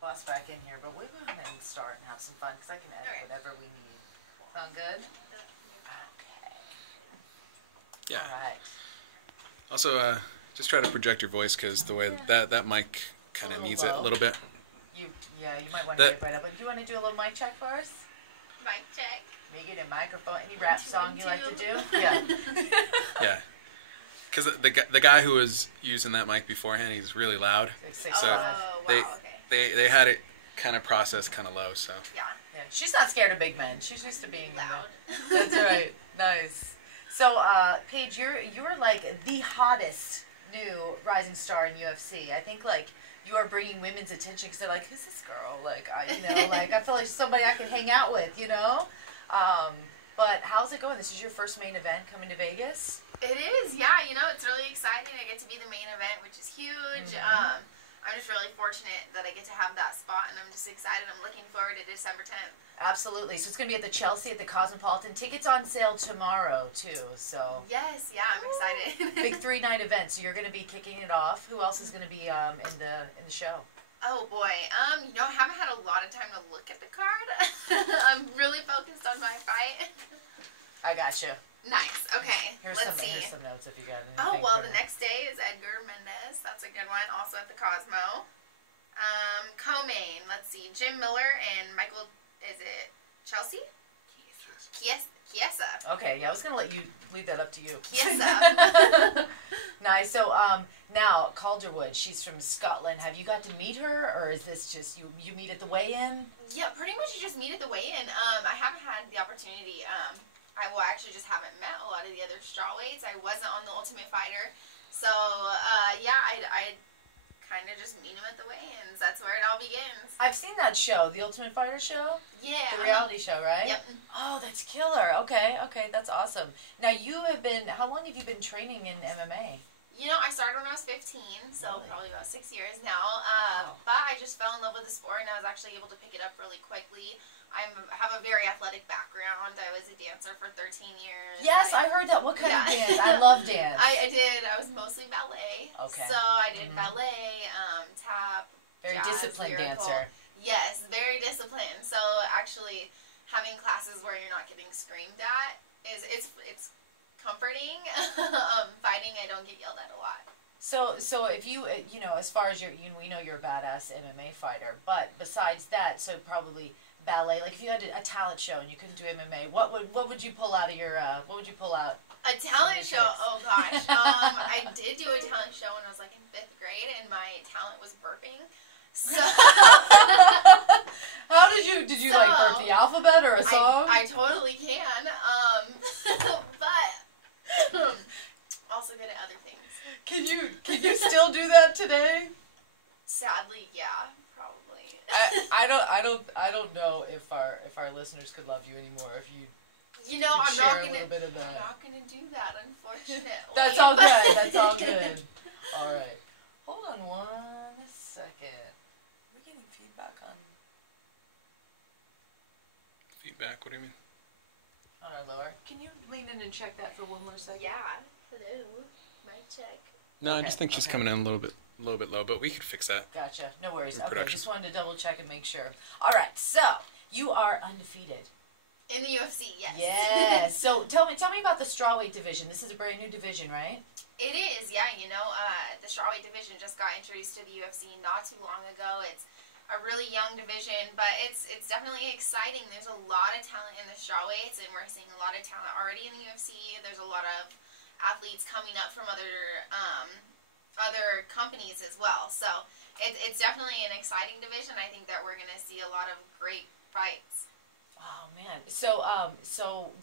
bust back in here, but we'll go ahead and start and have some fun because I can edit whatever we need. Sound good? Okay. Yeah. All right. Also, just try to project your voice because the way that mic kind of needs it a little bit. You might want to get right up. But do you want to do a little mic check for us? Mic check. Make it a microphone. Any rap song you like to do? Yeah. Yeah. Because the guy who was using that mic beforehand, he's really loud. So they had it kind of processed kind of low. So yeah. She's not scared of big men. She's used to being loud. That's right. Nice. So, Paige, you're like the hottest new rising star in UFC. I think like you are bringing women's attention because they're like, who's this girl? Like, like I feel like somebody I could hang out with, But how's it going? This is your first main event coming to Vegas? It is, yeah. It's really exciting. I get to be the main event, which is huge. Mm-hmm. I'm just really fortunate that I get to have that spot, and I'm just excited. I'm looking forward to December 10th. Absolutely. So it's going to be at the Chelsea at the Cosmopolitan. Tickets on sale tomorrow, too. So yes, yeah, I'm excited. Big 3-night event. So you're going to be kicking it off. Who else is going to be in the show? Oh boy, I haven't had a lot of time to look at the card. I'm really focused on my fight. I gotcha. Nice. Okay. Here's some notes if you got anything. Oh well, the next day is Edgar Mendez. That's a good one. Also at the Cosmo. Co-main. Let's see. Jim Miller and Michael. Is it Chelsea? Chiesa. Okay. Yeah, I was gonna let you leave that up to you. Chiesa. Nice. So now Calderwood. She's from Scotland. Have you got to meet her, or is this just you meet at the weigh-in? Yeah, pretty much you just meet at the weigh-in. I haven't had the opportunity. I actually just haven't met a lot of the other strawweights. I wasn't on the Ultimate Fighter. So, I kind of just meet them at the weigh-ins. That's where it all begins. I've seen that show, the Ultimate Fighter show? Yeah. The reality show, right? Yep. Oh, that's killer. Okay, that's awesome. Now, how long have you been training in MMA? I started when I was 15, so probably about 6 years now. But I just fell in love with the sport, and I was actually able to pick it up really quickly. I have a very athletic background. I was a dancer for 13 years. Yes, I heard that. What kind of dance? I love dance. I did. I was mostly ballet. Okay. So I did ballet, tap, very jazz, disciplined lyrical. dancer. Yes, very disciplined. So actually having classes where you're not getting screamed at it's comforting. Fighting, I don't get yelled at a lot. So if you, as far as we know you're a badass MMA fighter, but besides that, so probably ballet, like if you had a talent show and you couldn't do MMA, what would you pull out of your, what would you pull out? A talent show? Oh gosh. I did do a talent show when I was like in 5th grade, and my talent was burping. So how did you like burp the alphabet or a song? I totally can. But also good at other things. Can you still do that today? Sadly, yeah, probably. I don't know if our listeners could love you anymore if you. I'm not gonna. A little bit of that. I'm not gonna do that, unfortunately. That's all good. That's all good. All right. Hold on 1 second. We're getting feedback on. Feedback? What do you mean? On our lower. Can you lean in and check that for 1 more second? Yeah. Hello. Mic check. No, I just think she's coming in a little bit low, but we could fix that. Gotcha. No worries. Okay, Production. just wanted to double check and make sure. All right. So you are undefeated. In the UFC, yes. Yes. So tell me about the strawweight division. This is a brand new division, right? It is, yeah. The strawweight division just got introduced to the UFC not too long ago. It's a really young division, but it's definitely exciting. There's a lot of talent in the strawweights, and we're seeing a lot of talent already in the UFC. There's a lot of athletes coming up from other companies as well. So it's definitely an exciting division. I think that we're going to see a lot of great fights. Oh man. So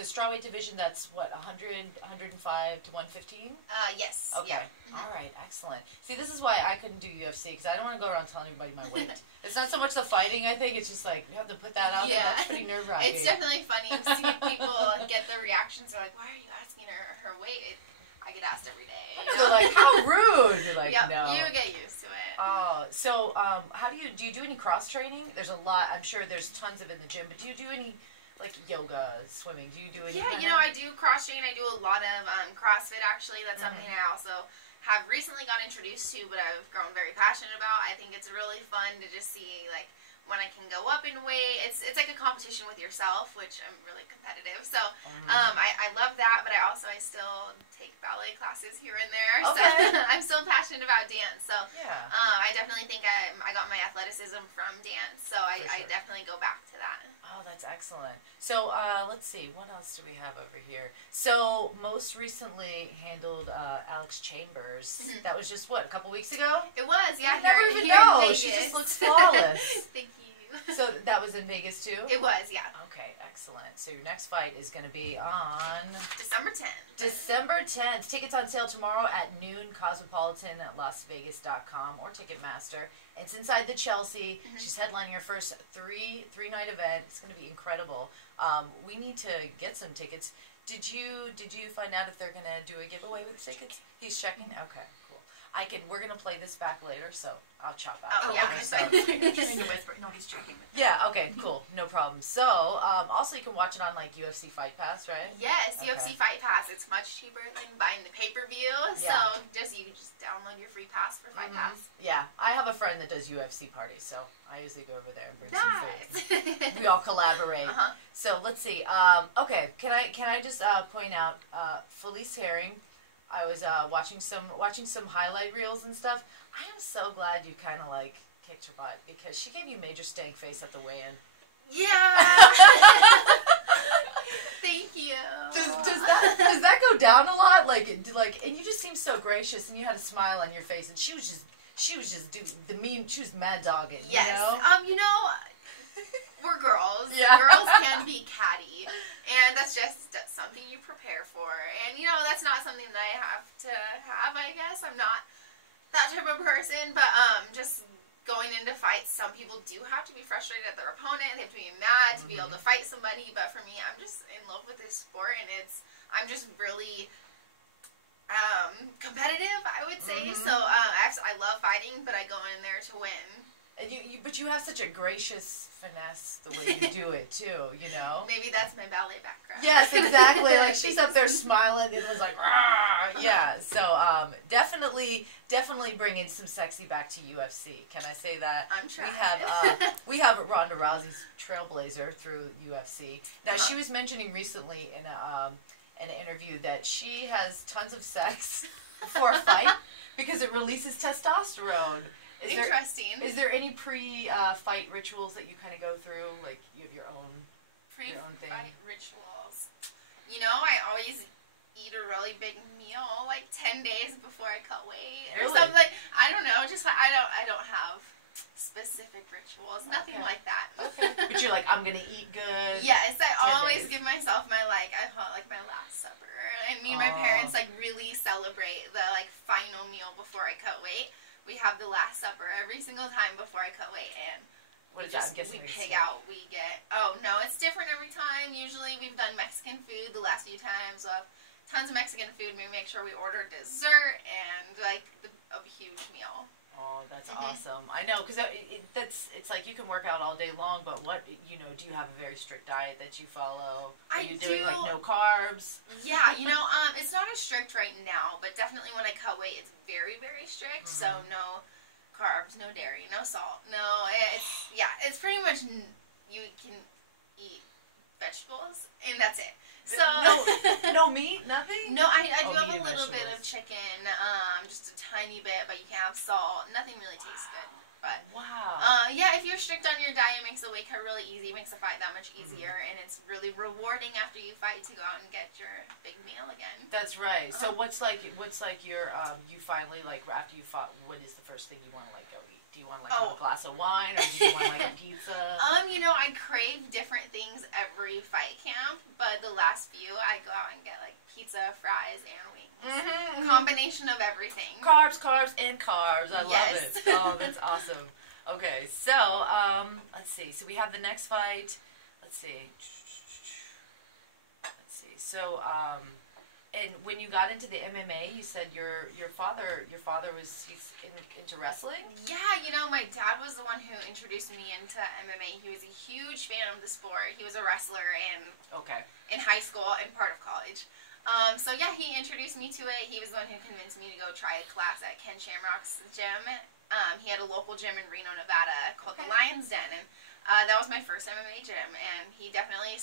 the strawweight division, that's what, 100, 105 to 115? Yes. Okay. Yeah. All right. Excellent. See, this is why I couldn't do UFC, because I don't want to go around telling everybody my weight. It's not so much the fighting, I think. It's just like you have to put that out there. That's pretty nerve-wracking. It's definitely funny to see people get the reactions. They're like, "Why are you asking her weight?" I get asked every day. They're like, "How rude!" You're like, yep, "No." You get used to it. Oh, so how do you do any cross training? There's a lot. I'm sure there's tons of it in the gym, but do you do any like yoga, swimming? Do you do any? Yeah, I do cross train. I do a lot of CrossFit actually. That's something I also have recently got introduced to, but I've grown very passionate about. I think it's really fun to just see, like, when I can go up in weight. It's like a competition with yourself, which I'm really competitive. So I love that, but I still take ballet classes here and there. Okay. So I'm still passionate about dance. So Yeah. I definitely think I got my athleticism from dance. So I definitely go back to that. Oh, that's excellent. So let's see, what else do we have over here? So most recently handled Alex Chambers. That was just what, a couple weeks ago? It was, yeah. I never even know. She just looks flawless. Thank you. So that was in Vegas too? It was, yeah. Okay, excellent. So your next fight is going to be on December 10th. December 10th. Tickets on sale tomorrow at noon, Cosmopolitan at LasVegas.com or Ticketmaster. It's inside the Chelsea. She's headlining her first three-night event. It's going to be incredible. We need to get some tickets. Did you find out if they're going to do a giveaway with tickets? He's checking? Okay, cool. We're going to play this back later, so I'll chop out. Oh, yeah. So. Interesting to whisper. No, he's checking. Yeah, okay, cool. No problem. So, also you can watch it on, like, UFC Fight Pass, right? Yes, Okay. UFC Fight Pass. It's much cheaper than buying the pay-per-view. Yeah. So, you can just download your free pass for Fight Pass. Yeah, I have a friend that does UFC parties, so I usually go over there and bring some Nice. food. We all collaborate. So, let's see. Okay, can I just point out, Felice Herring, I was watching some highlight reels and stuff. I am so glad you kind of, like, kicked her butt because she gave you major stank face at the weigh-in. Yeah. Thank you. Does that go down a lot? Like, and you just seem so gracious, and you had a smile on your face, and she was just she was mad dogging. Yes. You know? We're girls. Yeah. Girls can be catty, and that's something you prepare for. And that's not something that I have to have. I guess I'm not that type of person, but just going into fights, some people do have to be frustrated at their opponent. They have to be mad to be able to fight somebody. But for me, I'm just in love with this sport, and I'm just really competitive, I would say. So I love fighting, but I go in there to win. And but you have such a gracious finesse the way you do it too, you know? Maybe that's my ballet background. Yes, exactly. Like she's up there smiling and was like, "Rah!" Yeah. So definitely bringing some sexy back to UFC. Can I say that? I'm trying. We have Ronda Rousey's trailblazer through UFC. Now she was mentioning recently in an interview that she has tons of sex before a fight because it releases testosterone. Interesting. Is there any pre-fight rituals that you kind of go through? Like you have your own thing? Pre-fight rituals. I always eat a really big meal, like 10 days before I cut weight or Really? something. Like, I don't know. Just I don't have specific rituals. Nothing Okay. like that. Okay. But you're like, I'm gonna eat good. Yes, I 10 always days. give myself my I call it like my last supper. And me and my parents really celebrate the final meal before I cut weight. We have the Last Supper every single time before I cut weight, and What is that? I'm guessing we it's pig steak. out. We get it's different every time. Usually we've done Mexican food the last few times. We'll have tons of Mexican food. We make sure we order dessert and a huge meal. Oh, that's awesome. I know, because it's like you can work out all day long, but do you have a very strict diet that you follow? Are you doing like no carbs? Yeah, it's not as strict right now, but definitely when I cut weight, it's very, very strict. So no carbs, no dairy, no salt, it's pretty much you can eat vegetables and that's it. So no meat, nothing. No, I do have meat a and little bit of vegetables. chicken, just a tiny bit, but you can have salt. Nothing really tastes good. But wow. if you're strict on your diet, it makes the weight cut really easy. It makes the fight that much easier, and it's really rewarding after you fight to go out and get your big meal again. That's right. So what's your you finally after you fought? What is the first thing you want to go eat? Do you want have a glass of wine, or do you want a pizza? I crave different things every fight camp, but the last few I go out and get pizza, fries, and wings. Combination of everything. Carbs, and carbs. I love it. Yes. Oh, that's awesome. Okay, so let's see. So we have the next fight. Let's see. So and when you got into the MMA, you said your father he's into wrestling. Yeah, my dad was the one who introduced me into MMA. He was a huge fan of the sport. He was a wrestler in high school and part of college. So yeah, he introduced me to it. He was the one who convinced me to go try a class at Ken Shamrock's gym. He had a local gym in Reno, Nevada called the Lion's Den, and that was my first MMA gym. And he definitely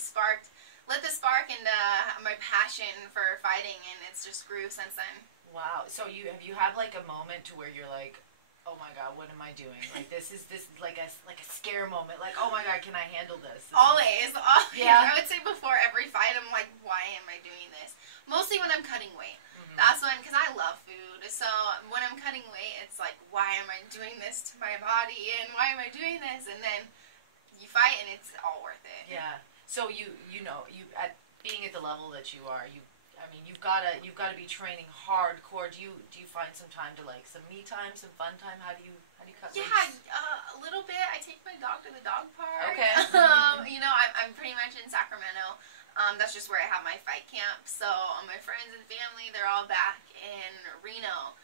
lit the spark into my passion for fighting, and it's just grew since then. Wow. So have you had like a moment to where you're like, oh my God, what am I doing? Like this like a scare moment. Like, oh my God, can I handle this? Always. Yeah. I would say before every fight, I'm like, why am I doing this? Mostly when I'm cutting weight. That's when, because I love food. So when I'm cutting weight, it's like, why am I doing this to my body? And why am I doing this? And then you fight, and it's all worth it. Yeah. So you at being at the level that you are, you've gotta be training hardcore. Do you find some time to like some me time, some fun time? How do you cut weight? Yeah, a little bit. I take my dog to the dog park. Okay. I'm pretty much in Sacramento. That's just where I have my fight camp. So my friends and family, they're all back in Reno.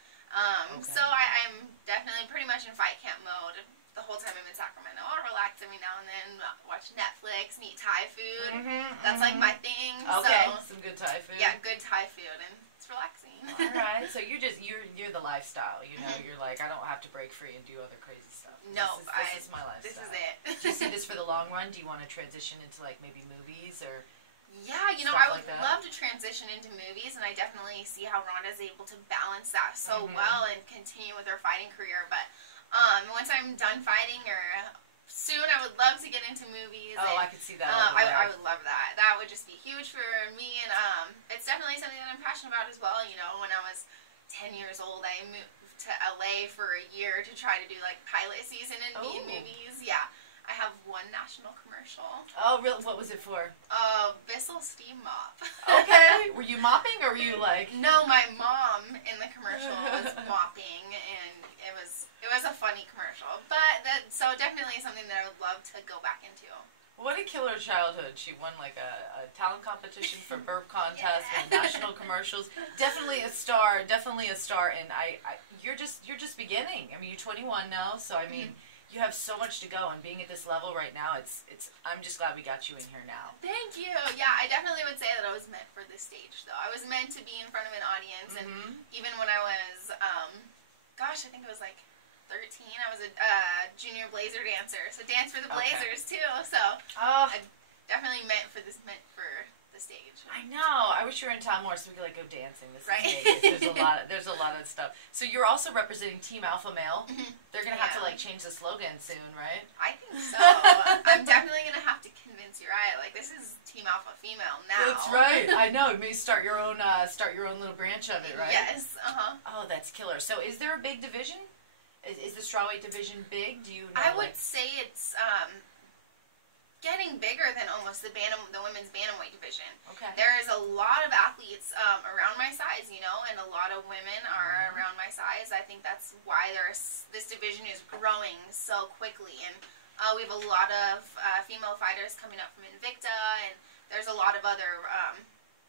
So I'm definitely pretty much in fight camp mode the whole time I'm in Sacramento. I'll relax every now and then, watch Netflix, eat Thai food. That's like my thing. Okay, so, some good Thai food. Yeah, good Thai food, and it's relaxing. All right, so you're the lifestyle. You're like, I don't have to break free and do other crazy stuff. No, this is my lifestyle. This is it. Do you see this for the long run? Do you want to transition into like maybe movies or? Yeah, I would love to transition into movies, and I definitely see how Rhonda's able to balance that so well and continue with her fighting career. But once I'm done fighting, or soon, I would love to get into movies. Oh, I could see that. I would love that. That would just be huge for me, and it's definitely something that I'm passionate about as well. When I was 10 years old, I moved to LA for a year to try to do like pilot season and be in movies. Yeah. I have one national commercial. Oh, really? What was it for? Bissell Steam Mop. Okay. Were you mopping, or were you like? No, my mom in the commercial was mopping, and it was a funny commercial. But so definitely something that I would love to go back into. What a killer childhood. She won like a talent competition for burp contest and national commercials. Definitely a star. And you're just beginning. I mean, you're 21 now, so I mean. You have so much to go, and being at this level right now, I'm just glad we got you in here now. Thank you. Yeah, I definitely would say that I was meant for this stage, though. I was meant to be in front of an audience, and even when I was, I think it was like 13, I was a junior blazer dancer, so dance for the Blazers too. So I definitely meant for the stage. I know. I wish you were in town more so we could like go dancing. This is Vegas. There's a lot of stuff. So you're also representing Team Alpha Male. They're gonna have to like change the slogan soon, right? I think so. I'm definitely gonna have to convince you, right? Like this is Team Alpha Female now. That's right. I know. Maybe start your own little branch of it, right? Yes. Oh, that's killer. So is there a big division? Is the strawweight division big? Do you know? I would say it's getting bigger than almost the women's bantamweight division. Okay. There is a lot of athletes around my size, and a lot of women are around my size. I think that's why this division is growing so quickly, and we have a lot of female fighters coming up from Invicta, and there's a lot of other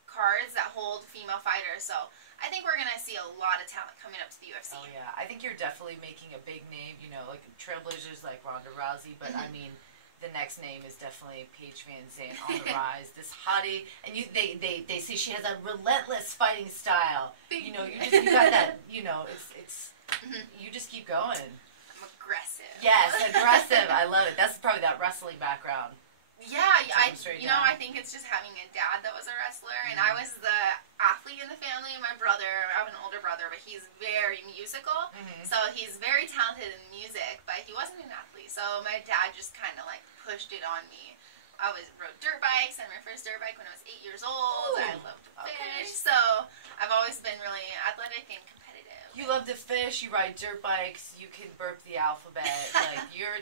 cards that hold female fighters. So I think we're gonna see a lot of talent coming up to the UFC. Oh yeah, I think you're definitely making a big name. Like trailblazers like Ronda Rousey, but I mean. The next name is definitely Paige Van Zant on the rise. This hottie, and they say she has a relentless fighting style. You got that. It's you just keep going. I'm aggressive. Yes, aggressive. I love it. That's probably that wrestling background. Yeah, I think it's just having a dad that was a wrestler, and I was the athlete in the family. My brother, I have an older brother, but he's very musical, so he's very talented in music, but he wasn't an athlete, so my dad just kind of like pushed it on me. I rode dirt bikes. I had my first dirt bike when I was 8 years old. I loved to fish, so I've always been really athletic and competitive. You love to fish, you ride dirt bikes, you can burp the alphabet. Like, you're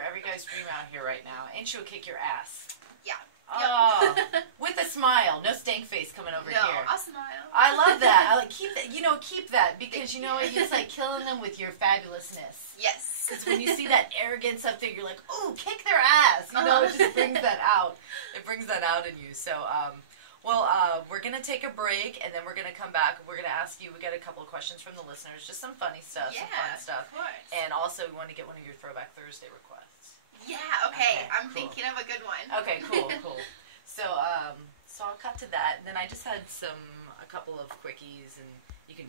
every guy's dream out here right now. And she'll kick your ass. Yeah. Oh, with a smile. No stank face coming over here. No, I'll smile. I love that. I like keep that because you know what? It's like killing them with your fabulousness. Yes. Because when you see that arrogance up there, you're like, ooh, kick their ass. It just brings that out. It brings that out in you. So, we're going to take a break, and then we're going to come back. We're going to ask you, we got a couple of questions from the listeners, just some funny stuff, some fun stuff. Of course. And also, we want to get one of your Throwback Thursday requests. Yeah, okay. I'm cool. thinking of a good one. Okay, cool. So I'll cut to that. And then I just had some couple of quickies and